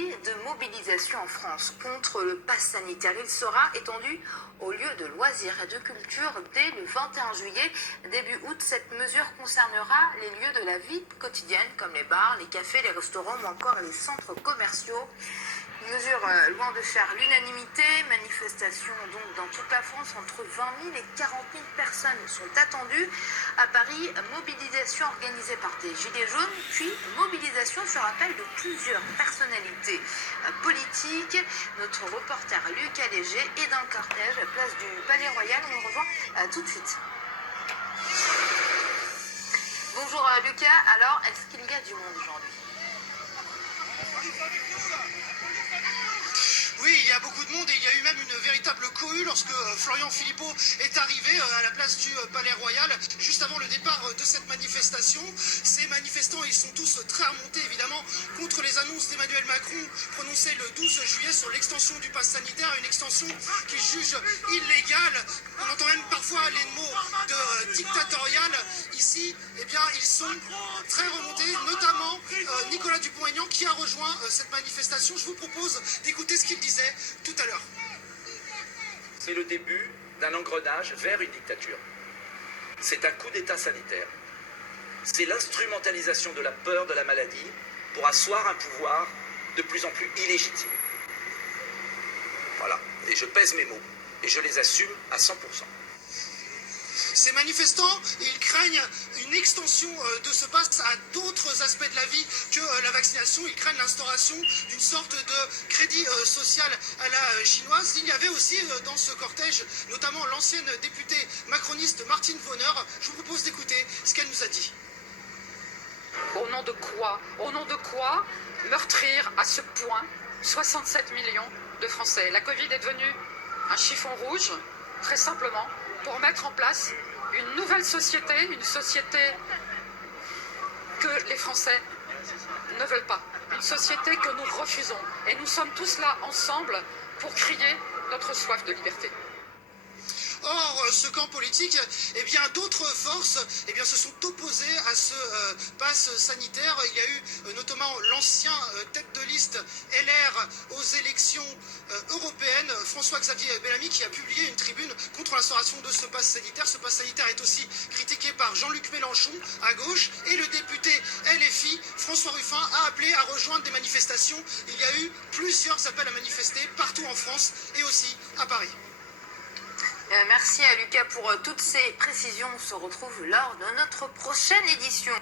nuit de mobilisation en France contre le pass sanitaire. Il sera étendu aux lieux de loisirs et de culture dès le 21 juillet. Début août, cette mesure concernera les lieux de la vie quotidienne comme les bars, les cafés, les restaurants ou encore les centres commerciaux. Une mesure loin de faire l'unanimité. Manifestations donc dans toute la France, entre 20 000 et 40 000 personnes sont attendues. À Paris, mobilisation organisée par des Gilets jaunes, puis mobilisation sur appel de plusieurs personnalités politiques. Notre reporter Lucas Léger est dans le cortège, place du Palais Royal. On le rejoint tout de suite. Bonjour Lucas, alors est-ce qu'il y a du monde aujourd'hui ? Oui, il y a beaucoup de monde et il y a eu même une véritable cohue lorsque Florian Philippot est arrivé à la place du Palais Royal, juste avant le départ de cette manifestation. Ces manifestants, ils sont tous très remontés évidemment contre les annonces d'Emmanuel Macron prononcées le 12 juillet sur l'extension du pass sanitaire, une extension qu'ils jugent illégale. On entend même parfois les mots de dictatorial. Ici, eh bien, ils sont très remontés, notamment Nicolas Dupont-Aignan qui a rejoint cette manifestation. Je vous propose d'écouter ce qu'il disait tout à l'heure. C'est le début d'un engrenage vers une dictature. C'est un coup d'État sanitaire. C'est l'instrumentalisation de la peur de la maladie pour asseoir un pouvoir de plus en plus illégitime. Voilà. Et je pèse mes mots. Et je les assume à 100%. Ces manifestants, ils craignent une extension de ce pass à d'autres aspects de la vie que la vaccination. Ils craignent l'instauration d'une sorte de crédit social à la chinoise. Il y avait aussi dans ce cortège, notamment l'ancienne députée macroniste Martine Vonner. Je vous propose d'écouter ce qu'elle nous a dit. Au nom de quoi? Au nom de quoi meurtrir à ce point 67 millions de Français? La Covid est devenue un chiffon rouge, très simplement, pour mettre en place une nouvelle société, une société que les Français ne veulent pas, une société que nous refusons. Et nous sommes tous là ensemble pour crier notre soif de liberté. Or, ce camp politique, eh bien, d'autres forces eh bien, se sont opposées à ce pass sanitaire. Il y a eu notamment l'ancien tête de liste LR aux élections européennes, François-Xavier Bellamy, qui a publié une tribune contre l'instauration de ce pass sanitaire. Ce pass sanitaire est aussi critiqué par Jean-Luc Mélenchon à gauche, et le député LFI, François Ruffin, a appelé à rejoindre des manifestations. Il y a eu plusieurs appels à manifester partout en France et aussi à Paris. Merci à Lucas pour toutes ces précisions. On se retrouve lors de notre prochaine édition.